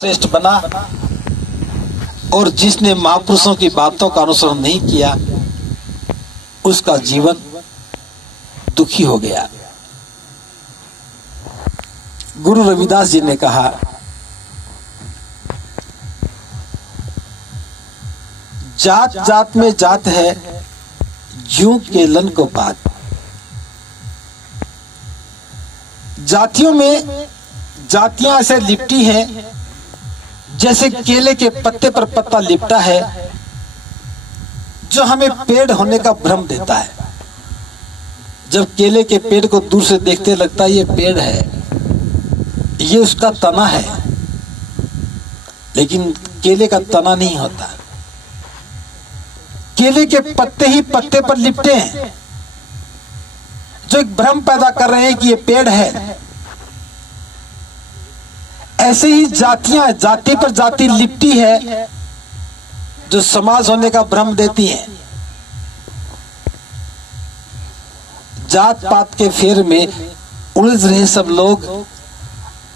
श्रेष्ठ बना और जिसने महापुरुषों की बातों का अनुसरण नहीं किया उसका जीवन दुखी हो गया। गुरु रविदास जी ने कहा, जात जात में जात है, ज्यों केलन को बात। जातियों में जातियां ऐसे लिपटी हैं जैसे केले के पत्ते पर पत्ता लिपटा है, जो हमें पेड़ होने का भ्रम देता है। जब केले के पेड़ को दूर से देखते लगता है ये पेड़ है, ये उसका तना है, लेकिन केले का तना नहीं होता। केले के पत्ते ही पत्ते पर लिपटे हैं, जो एक भ्रम पैदा कर रहे हैं कि ये पेड़ है। ऐसे ही जातियां जाति पर जाति लिपटी है, जो समाज होने का भ्रम देती है। जात पात के फेर में उलझ रहे सब लोग,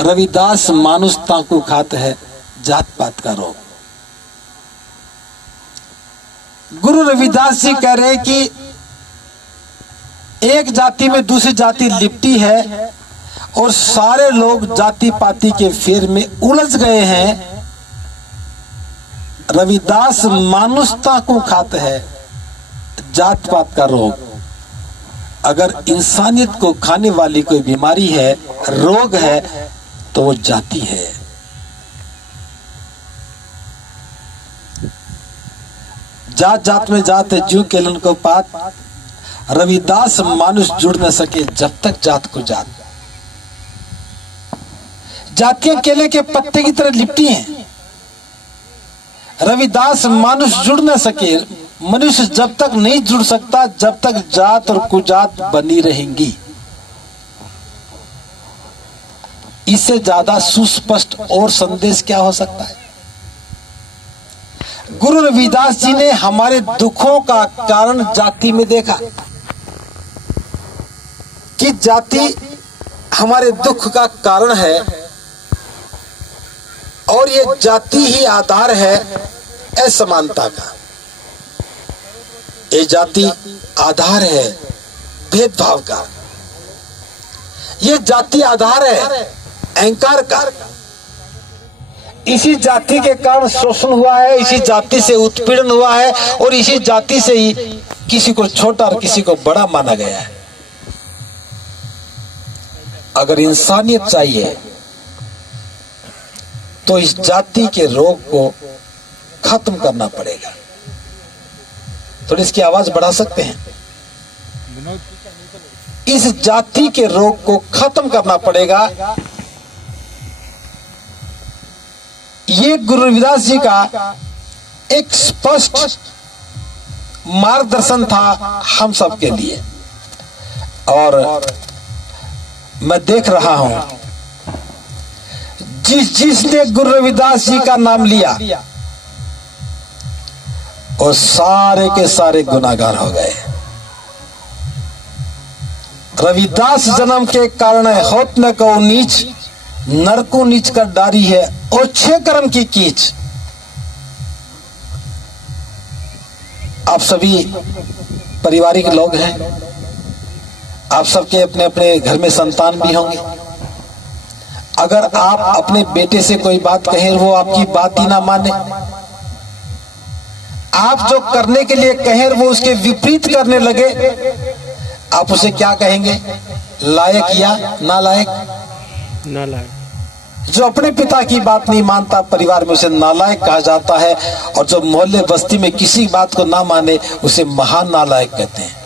रविदास मानुष ताकू खात है, जात पात का रोग। गुरु रविदास जी कह रहे कि एक जाति में दूसरी जाति लिपटी है और सारे लोग जाति पाति के फेर में उलझ गए हैं। रविदास मानुषता को खाते हैं, जात पात का रोग। अगर इंसानियत को खाने वाली कोई बीमारी है, रोग है, तो वो जाति है। जात जात में जात है, ज्यों केलन को पात। रविदास मानुष जुड़ न सके जब तक जात को जात। जातियां केले के पत्ते की तरह लिपटी हैं। रविदास मानुष जुड़ न सके, मनुष्य जब तक नहीं जुड़ सकता जब तक जात और कुजात बनी रहेंगी। इससे ज्यादा सुस्पष्ट और संदेश क्या हो सकता है। गुरु रविदास जी ने हमारे दुखों का कारण जाति में देखा कि जाति हमारे दुख का कारण है और ये जाति ही आधार है असमानता का। ये जाति आधार है भेदभाव का। ये जाति आधार है अहंकार का। इसी जाति के कारण शोषण हुआ है, इसी जाति से उत्पीड़न हुआ है और इसी जाति से ही किसी को छोटा और किसी को बड़ा माना गया है। अगर इंसानियत चाहिए तो इस जाति के रोग को खत्म करना पड़ेगा। थोड़ी इसकी आवाज बढ़ा सकते हैं। इस जाति के रोग को खत्म करना पड़ेगा। ये गुरु रविदास जी का एक स्पष्ट मार्गदर्शन था हम सब के लिए। और मैं देख रहा हूं जिसने गुरु रविदास जी का नाम लिया वो सारे के सारे गुनाहगार हो गए। रविदास जन्म के कारण होत न को नीच, नरको नीच कर डारी है और छह कर्म की कीच। आप सभी पारिवारिक लोग हैं, आप सबके अपने अपने घर में संतान भी होंगे। अगर आप अपने बेटे से कोई बात कहें, वो आपकी बात ही ना माने, आप जो करने के लिए कहें वो उसके विपरीत करने लगे, आप उसे क्या कहेंगे? लायक या नालायक? नालायक। जो अपने पिता की बात नहीं मानता परिवार में, उसे नालायक कहा जाता है। और जो मोहल्ले बस्ती में किसी बात को ना माने उसे महान नालायक कहते हैं।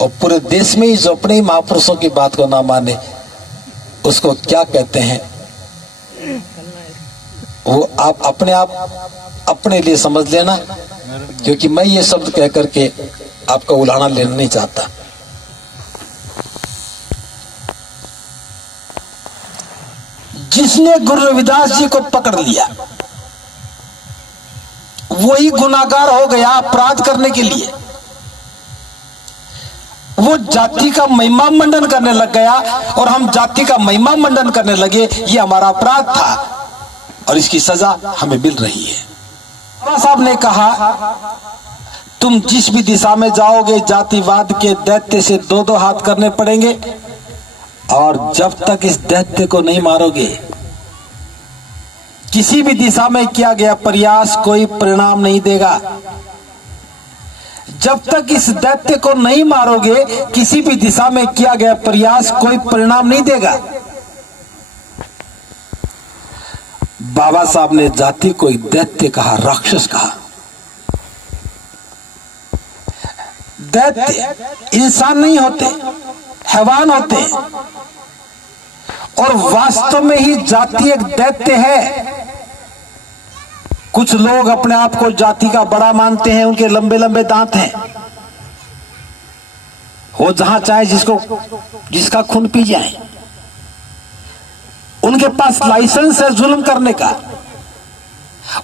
और पूरे देश में ही जो अपने ही महापुरुषों की बात को ना माने उसको क्या कहते हैं, वो आप अपने लिए समझ लेना, क्योंकि मैं ये शब्द कह करके आपका उल्हाड़ा लेना नहीं चाहता। जिसने गुरु रविदास जी को पकड़ लिया वही गुनाहगार हो गया अपराध करने के लिए। वो जाति का महिमा मंडन करने लग गया और हम जाति का महिमा मंडन करने लगे, ये हमारा अपराध था और इसकी सजा हमें मिल रही है। बाबा साहब ने कहा, तुम जिस भी दिशा में जाओगे जातिवाद के दैत्य से दो दो हाथ करने पड़ेंगे और जब तक इस दैत्य को नहीं मारोगे किसी भी दिशा में किया गया प्रयास कोई परिणाम नहीं देगा। जब तक इस दैत्य को नहीं मारोगे किसी भी दिशा में किया गया प्रयास कोई परिणाम नहीं देगा। बाबा साहब ने जाति को एक दैत्य कहा, राक्षस कहा। दैत्य इंसान नहीं होते, हैवान होते हैं और वास्तव में ही जाति एक दैत्य है। कुछ लोग अपने आप को जाति का बड़ा मानते हैं, उनके लंबे लंबे दांत हैं, वो जहां चाहे जिसका खून पी जाए। उनके पास लाइसेंस है जुल्म करने का,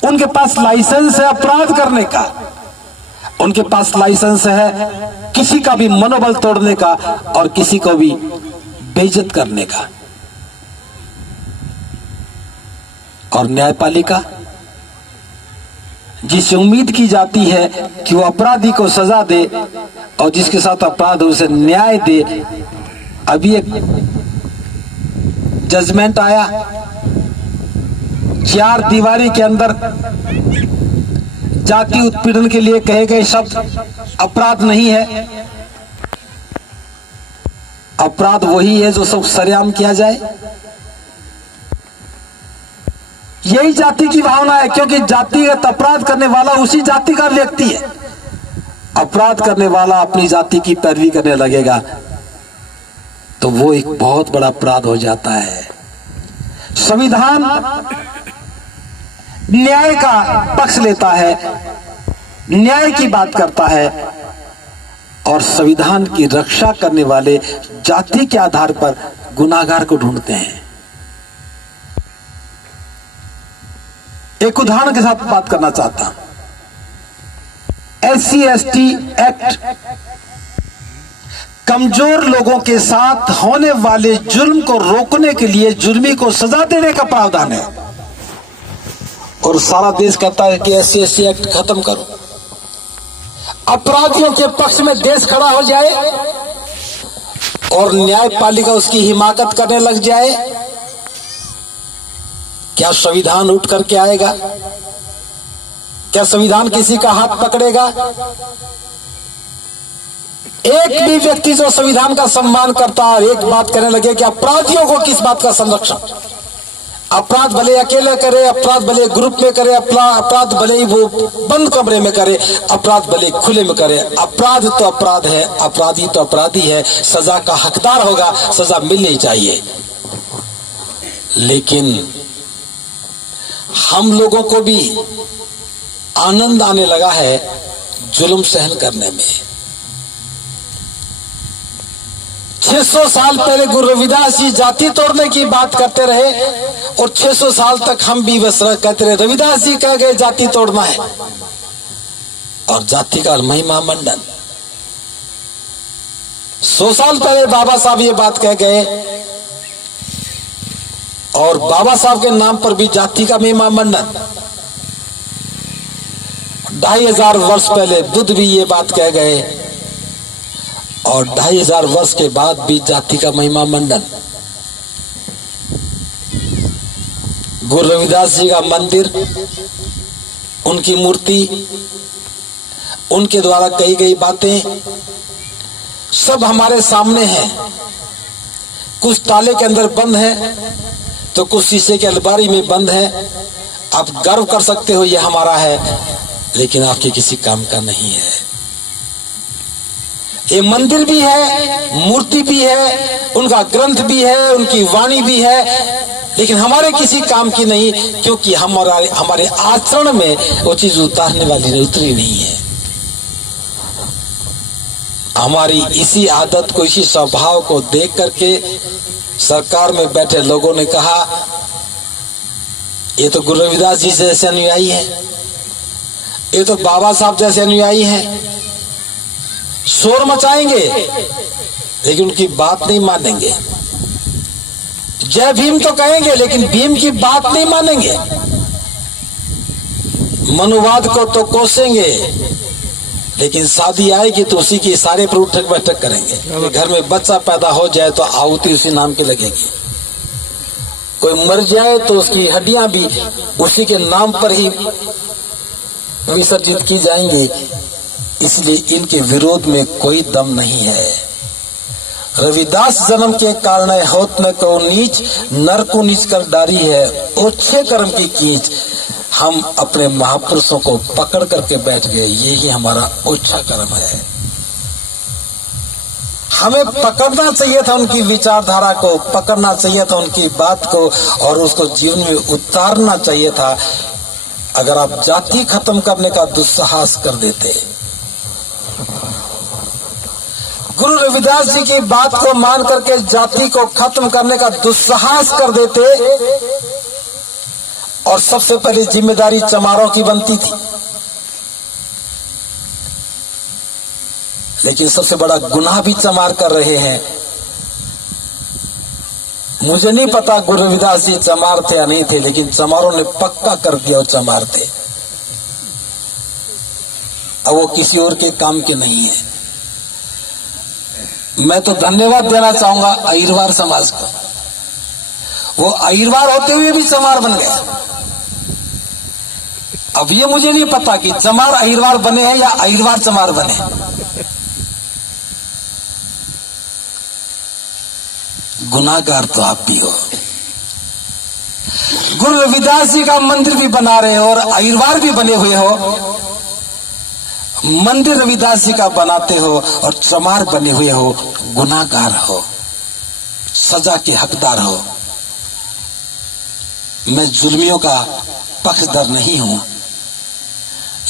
उनके पास लाइसेंस है अपराध करने का, उनके पास लाइसेंस है किसी का भी मनोबल तोड़ने का और किसी को भी बेइज्जत करने का। और न्यायपालिका जिससे उम्मीद की जाती है कि वो अपराधी को सजा दे और जिसके साथ अपराध हो उसे न्याय दे। अभी एक जजमेंट आया, 4 दीवारी के अंदर जाति उत्पीड़न के लिए कहे गए शब्द अपराध नहीं है। अपराध वही है जो सब सरेआम किया जाए। यही जाति की भावना है, क्योंकि जातिगत अपराध करने वाला उसी जाति का व्यक्ति है। अपराध करने वाला अपनी जाति की पैरवी करने लगेगा तो वो एक बहुत बड़ा अपराध हो जाता है। संविधान न्याय का पक्ष लेता है, न्याय की बात करता है और संविधान की रक्षा करने वाले जाति के आधार पर गुनाहगार को ढूंढते हैं। एक उदाहरण के साथ बात करना चाहता हूं। SC/ST एक्ट कमजोर लोगों के साथ होने वाले जुल्म को रोकने के लिए जुर्मी को सजा देने का प्रावधान है और सारा देश कहता है कि SC/ST एक्ट खत्म करो, अपराधियों के पक्ष में देश खड़ा हो जाए और न्यायपालिका उसकी हिमाकत करने लग जाए। क्या संविधान उठ करके आएगा? क्या संविधान किसी का हाथ पकड़ेगा? एक भी व्यक्ति जो संविधान का सम्मान करता है एक बात कहने लगे कि अपराधियों को किस बात का संरक्षण? अपराध भले अकेले करे, अपराध भले ग्रुप में करे, अपराध भले ही वो बंद कमरे में करे, अपराध भले खुले में करे, अपराध तो अपराध है, अपराधी तो अपराधी है, सजा का हकदार होगा, सजा मिलनी चाहिए। लेकिन हम लोगों को भी आनंद आने लगा है जुल्म सहन करने में। 600 साल पहले गुरु रविदास जी जाति तोड़ने की बात करते रहे और 600 साल तक हम भी बस कहते रहे रविदास जी कह गए जाति तोड़ना है और जाति का महिमा मंडन। 100 साल पहले बाबा साहब ये बात कह गए और बाबा साहब के नाम पर भी जाति का महिमा मंडन। 2500 वर्ष पहले बुद्ध भी ये बात कह गए और 2500 वर्ष के बाद भी जाति का महिमा मंडन। गुरु रविदास जी का मंदिर, उनकी मूर्ति, उनके द्वारा कही गई बातें सब हमारे सामने हैं। कुछ ताले के अंदर बंद है तो कुछ शीशे के अलमारी में बंद है। आप गर्व कर सकते हो ये हमारा है, लेकिन आपके किसी काम का नहीं है। ये मंदिर भी है, मूर्ति भी है, उनका ग्रंथ भी है, उनकी वाणी भी है, लेकिन हमारे किसी काम की नहीं, क्योंकि हमारे आचरण में वो चीज उतारने वाली उतरी नहीं है। हमारी इसी आदत को, इसी स्वभाव को देख करके सरकार में बैठे लोगों ने कहा ये तो गुरु रविदास जी जैसे अनुयायी है, ये तो बाबा साहब जैसे अनुयायी हैं, शोर मचाएंगे लेकिन उनकी बात नहीं मानेंगे। जय भीम तो कहेंगे लेकिन भीम की बात नहीं मानेंगे। मनुवाद को तो कोसेंगे लेकिन शादी आएगी तो उसी के इशारे पर उठक बैठक करेंगे। घर में बच्चा पैदा हो जाए तो आहुति उसी नाम की लगेगी। कोई मर जाए तो उसकी हड्डियां भी उसी के नाम पर ही विसर्जित की जाएंगी। इसलिए इनके विरोध में कोई दम नहीं है। रविदास जन्म के कारण होत न को नीच, नर को नीच कर डारी है ओछे कर्म की कीच। हम अपने महापुरुषों को पकड़ करके बैठ गए, यही हमारा ओछा कर्म है। हमें पकड़ना चाहिए था उनकी विचारधारा को, पकड़ना चाहिए था उनकी बात को और उसको जीवन में उतारना चाहिए था। अगर आप जाति खत्म करने का दुस्साहस कर देते, गुरु रविदास जी की बात को मान करके जाति को खत्म करने का दुस्साहस कर देते, और सबसे पहले जिम्मेदारी चमारों की बनती थी। लेकिन सबसे बड़ा गुनाह भी चमार कर रहे हैं। मुझे नहीं पता गुरु रविदास जी चमार थे या नहीं थे, लेकिन चमारों ने पक्का कर दिया वो चमार थे। अब वो किसी और के काम के नहीं है। मैं तो धन्यवाद देना चाहूंगा अहिरवार समाज को। वो अहिरवार होते हुए भी चमार बन गए। अब ये मुझे नहीं पता कि चमार अहिरवार बने हैं या अहिरवार चमार बने। गुनाहगार तो आप भी हो। गुरु रविदास जी का मंदिर भी बना रहे हो और अहिरवार भी बने हुए हो। मंदिर रविदास जी का बनाते हो और चमार बने हुए हो। गुनाहगार हो, सजा के हकदार हो। मैं जुल्मियों का पक्षधर नहीं हूं,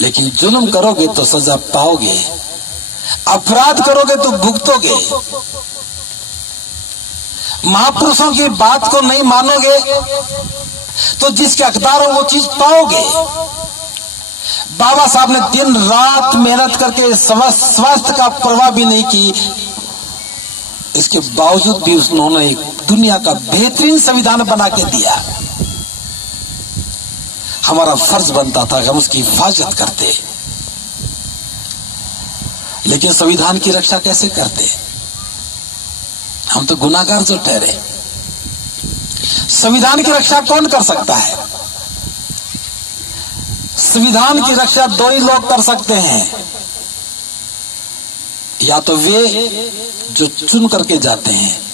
लेकिन जुल्म करोगे तो सजा पाओगे, अपराध करोगे तो भुगतोगे। महापुरुषों की बात को नहीं मानोगे तो जिसके हकदार हो वो चीज पाओगे। बाबा साहब ने दिन रात मेहनत करके स्वास्थ्य का परवाह भी नहीं की, इसके बावजूद भी उन्होंने एक दुनिया का बेहतरीन संविधान बना के दिया। हमारा फर्ज बनता था कि हम उसकी हिफाजत करते, लेकिन संविधान की रक्षा कैसे करते? हम तो गुनाहगार जो ठहरे। संविधान की रक्षा कौन कर सकता है? संविधान की रक्षा दो ही लोग कर सकते हैं, या तो वे जो चुन करके जाते हैं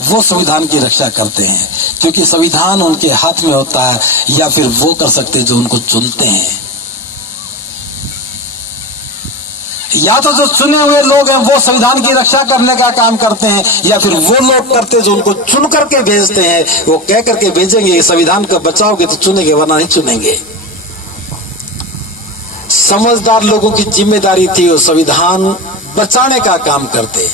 वो संविधान की रक्षा करते हैं, क्योंकि संविधान उनके हाथ में होता है, या फिर वो कर सकते हैं जो उनको चुनते हैं। या तो जो चुने हुए लोग हैं वो संविधान की रक्षा करने का काम करते हैं, या फिर वो लोग करते हैं जो उनको चुन करके भेजते हैं। वो कह करके भेजेंगे संविधान को बचाओगे तो चुनेंगे, वरना नहीं चुनेंगे। समझदार लोगों की जिम्मेदारी थी वो संविधान बचाने का काम करते।